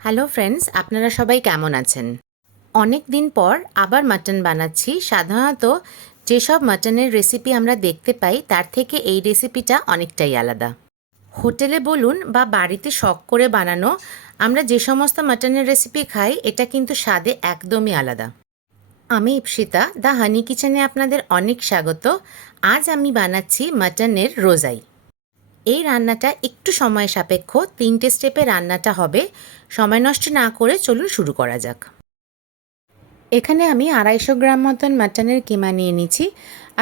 Hello friends, আপনারা সবাই কেমন আছেন? অনেক দিন পর আবার মাটন বানাচ্ছি। সাধারণত যেসব মাটনের রেসিপি আমরা দেখতে পাই তার থেকে এই রেসিপিটা অনেকটাই আলাদা। হোটেলে বলুন বা বাড়িতে শখ করে বানানো আমরা যে সমস্ত মাটনের রেসিপি খাই, এটা কিন্তু স্বাদে একদমই আলাদা। আমি ইপসিতা, দ্য হানি কিচেনে আপনাদের অনেক স্বাগত। আজ আমি বানাচ্ছি মাটনের রোজাই। এই রান্নাটা একটু সময় সাপেক্ষ, 3টে স্টেপে রান্নাটা হবে। সময় নষ্ট না করে চলুন শুরু করা যাক। এখানে আমি 250 গ্রাম মতন মাটনের কিমা নিয়ে নিচ্ছি।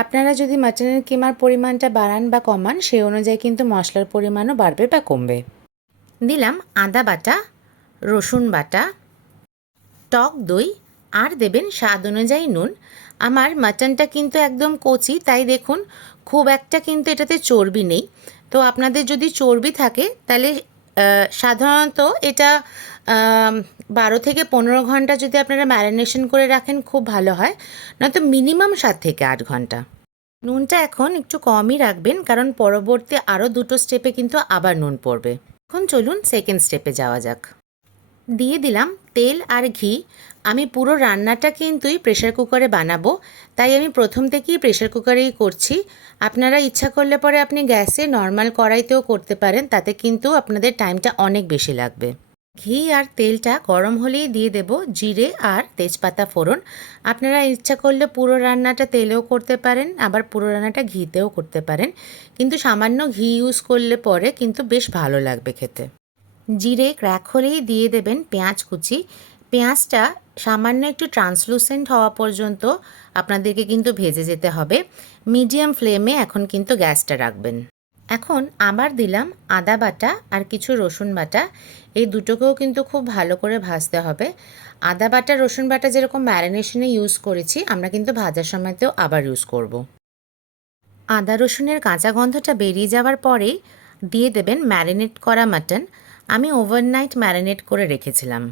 আপনারা যদি মাটনের কিমার পরিমাণটা বাড়ান বা কমান, সেই অনুযায়ী কিন্তু মশলার পরিমাণও বাড়বে বা কমবে। দিলাম আদা বাটা, রসুন বাটা, টক দই, আর দেবেন স্বাদ অনুযায়ী নুন। আমার মাটনটা কিন্তু একদম কচি, তাই দেখুন খুব একটা কিন্তু এটাতে চর্বি নেই। তো আপনাদের যদি চর্বি থাকে তাহলে সাধারণত এটা 12 থেকে 15 ঘন্টা যদি আপনারা ম্যারিনেশন করে রাখেন খুব ভালো হয়, নয়তো মিনিমাম 7 থেকে 8 ঘন্টা। নুনটা এখন একটু কমই রাখবেন, কারণ পরবর্তী আরও 2টো স্টেপে কিন্তু আবার নুন পড়বে। এখন চলুন সেকেন্ড স্টেপে যাওয়া যাক। দিয়ে দিলাম তেল আর ঘি। আমি পুরো রান্নাটা কিন্তুই প্রেশার কুকারে বানাবো, তাই আমি প্রথম থেকেই প্রেশার কুকারেই করছি। আপনারা ইচ্ছা করলে পরে আপনি গ্যাসে নর্মাল কড়াইতেও করতে পারেন, তাতে কিন্তু আপনাদের টাইমটা অনেক বেশি লাগবে। ঘি আর তেলটা গরম হলেই দিয়ে দেব জিরে আর তেজপাতা ফোড়ন। আপনারা ইচ্ছা করলে পুরো রান্নাটা তেলেও করতে পারেন, আবার পুরো রান্নাটা ঘিতেও করতে পারেন, কিন্তু সামান্য ঘি ইউজ করলে পরে কিন্তু বেশ ভালো লাগবে খেতে। জিরে ক্র্যাক হলেই দিয়ে দেবেন পেঁয়াজ কুচি। পেঁয়াজটা সামান্য একটু ট্রান্সলুসেন্ট হওয়া পর্যন্ত আপনাদেরকে কিন্তু ভেজে যেতে হবে। মিডিয়াম ফ্লেমে এখন কিন্তু গ্যাসটা রাখবেন। এখন আবার দিলাম আদা বাটা আর কিছু রসুন বাটা। এই দুটোকেও কিন্তু খুব ভালো করে ভাজতে হবে। আদা বাটা রসুন বাটা যেরকম ম্যারিনেশনে ইউজ করেছি, আমরা কিন্তু ভাজার সময়তেও আবার ইউজ করব। আদা রসুনের কাঁচা গন্ধটা বেরিয়ে যাওয়ার পরেই দিয়ে দেবেন ম্যারিনেট করা মাটন। আমি ওভারনাইট ম্যারিনেট করে রেখেছিলাম।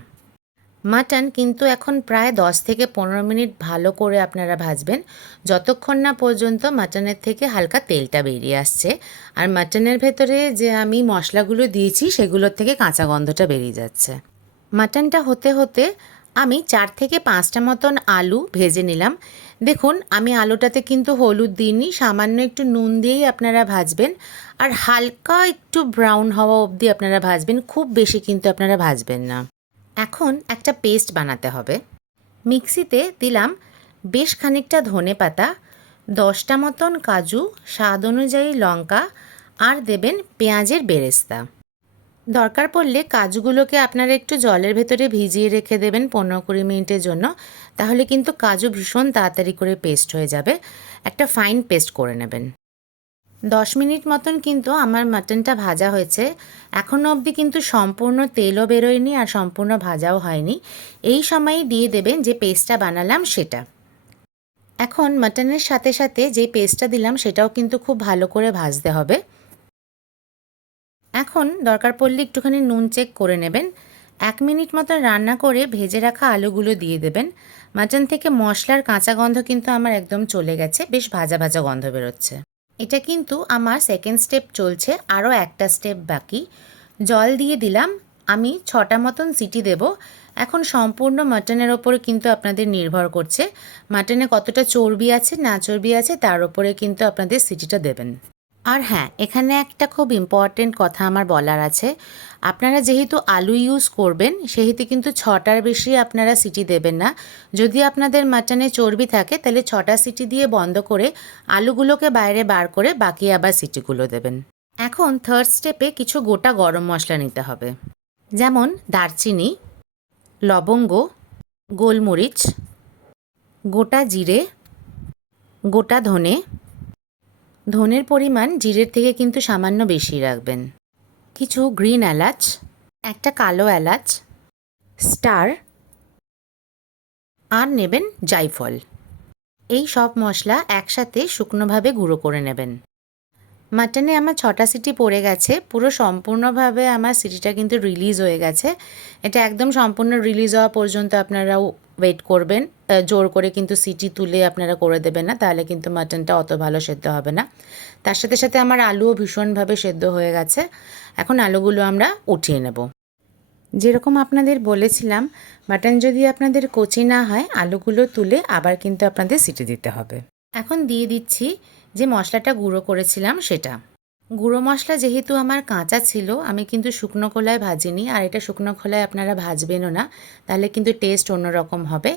মাটন কিন্তু এখন প্রায় 10 থেকে 15 মিনিট ভালো করে আপনারা ভাজবেন, যতক্ষণ না পর্যন্ত মাটনের থেকে হালকা তেলটা বেরিয়ে আসছে আর মাটনের ভেতরে যে আমি মশলাগুলো দিয়েছি সেগুলোর থেকে কাঁচা গন্ধটা বেরিয়ে যাচ্ছে। মাটনটা হতে হতে আমি 4 থেকে 5টা মতন আলু ভেজে নিলাম। দেখুন আমি আলুটাতে কিন্তু হলুদ দিইনি, সামান্য একটু নুন দিয়েই আপনারা ভাজবেন, আর হালকা একটু ব্রাউন হওয়া অবধি আপনারা ভাজবেন, খুব বেশি কিন্তু আপনারা ভাজবেন না। এখন একটা পেস্ট বানাতে হবে। মিক্সিতে দিলাম বেশ খানিকটা ধনেপাতা, 10টা মতন কাজু, স্বাদ অনুযায়ী লঙ্কা, আর দেবেন পেঁয়াজের বেরেস্তা। দরকার পড়লে কাজুগুলোকে আপনারা একটু জলের ভেতরে ভিজিয়ে রেখে দেবেন 15-20 মিনিটের জন্য, তাহলে কিন্তু কাজু ভীষণ তাড়াতাড়ি করে পেস্ট হয়ে যাবে। একটা ফাইন পেস্ট করে নেবেন। 10 মিনিট মতন কিন্তু আমার মাটনটা ভাজা হয়েছে। এখনও অবধি কিন্তু সম্পূর্ণ তেলও বেরোয়নি আর সম্পূর্ণ ভাজাও হয়নি। এই সময়ই দিয়ে দেবেন যে পেস্টটা বানালাম সেটা। এখন মাটনের সাথে সাথে যে পেস্টটা দিলাম সেটাও কিন্তু খুব ভালো করে ভাজতে হবে। এখন দরকার পড়লে একটুখানি নুন চেক করে নেবেন। 1 মিনিট মতন রান্না করে ভেজে রাখা আলুগুলো দিয়ে দেবেন। মাটন থেকে মশলার কাঁচা গন্ধ কিন্তু আমার একদম চলে গেছে, বেশ ভাজা ভাজা গন্ধ বেরোচ্ছে। এটা কিন্তু আমার সেকেন্ড স্টেপ চলছে, আরও একটা স্টেপ বাকি। জল দিয়ে দিলাম। আমি 6টা মতন সিটি দেব। এখন সম্পূর্ণ মাটনের ওপরে কিন্তু আপনাদের নির্ভর করছে, মাটনে কতটা চর্বি আছে না চর্বি আছে তার ওপরে কিন্তু আপনাদের সিটিটা দেবেন। আর হ্যাঁ, এখানে একটা খুব ইম্পর্টেন্ট কথা আমার বলার আছে। আপনারা যেহেতু আলু ইউজ করবেন সেহেতু কিন্তু 6টার বেশি আপনারা সিটি দেবেন না। যদি আপনাদের মাটনে চর্বি থাকে তাহলে 6টা সিটি দিয়ে বন্ধ করে আলুগুলোকে বাইরে বার করে বাকি আবার সিটিগুলো দেবেন। এখন থার্ড স্টেপে কিছু গোটা গরম মশলা নিতে হবে, যেমন দারচিনি, লবঙ্গ, গোলমরিচ, গোটা জিরে, গোটা ধনে। ধনের পরিমাণ জিরের থেকে কিন্তু সামান্য বেশি রাখবেন। কিছু গ্রিন এলাচ, একটা কালো এলাচ, স্টার, আর নেবেন জায়ফল। এই সব মশলা একসাথে শুকনোভাবে গুঁড়ো করে নেবেন। মাটনে আমার 6টা সিটি পড়ে গেছে, পুরো সম্পূর্ণভাবে আমার সিটিটা কিন্তু রিলিজ হয়ে গেছে। এটা একদম সম্পূর্ণ রিলিজ হওয়া পর্যন্ত আপনারা ওয়েট করবেন। জোর করে কিন্তু সিটি তুলে আপনারা করে দেবেন না, তাহলে কিন্তু মাটনটা অত ভালো সেদ্ধ হবে না। তার সাথে সাথে আমার আলুও ভীষণভাবে সেদ্ধ হয়ে গেছে। এখন আলুগুলো আমরা উঠিয়ে নেব। যেরকম আপনাদের বলেছিলাম, মাটন যদি আপনাদের কচি না হয় আলুগুলো তুলে আবার কিন্তু আপনাদের সিটি দিতে হবে। এখন দিয়ে দিচ্ছি যে মশলাটা গুঁড়ো করেছিলাম সেটা। গুঁড়ো মশলা যেহেতু আমার কাঁচা ছিল, আমি কিন্তু শুকনো খোলায় ভাজিনি, আর এটা শুকনো খোলায় আপনারা ভাজবেনও না, তাহলে কিন্তু টেস্ট অন্যরকম হবে।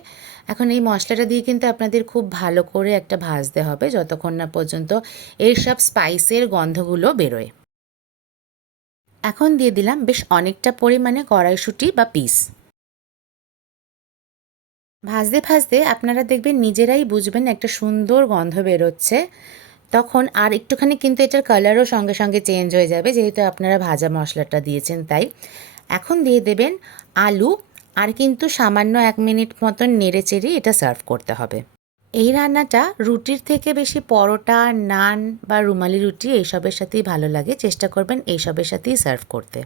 এখন এই মশলাটা দিয়ে কিন্তু আপনাদের খুব ভালো করে একটা ভাজতে হবে যতক্ষণ না পর্যন্ত এর সব স্পাইসের গন্ধগুলো বেরোয়। এখন দিয়ে দিলাম বেশ অনেকটা পরিমাণে কড়াইশুঁটি বা পিস। ভাজতে ভাজতে আপনারা দেখবেন নিজেরাই বুঝবেন একটা সুন্দর গন্ধ বেরোচ্ছে, তখন আর একটুখানি কিন্তু এটার কালারও সঙ্গে সঙ্গে চেঞ্জ হয়ে যাবে, যেহেতু আপনারা ভাজা মশলাটা দিয়েছেন তাই। এখন দিয়ে দেবেন আলু, আর কিন্তু সামান্য 1 মিনিট মতন নেড়ে চেড়ে এটা সার্ভ করতে হবে। এই রান্নাটা রুটির থেকে বেশি পরোটা, নান বা রুমালি রুটি এইসবের সাথেই ভালো লাগে, চেষ্টা করবেন এইসবের সাথেই সার্ভ করতে।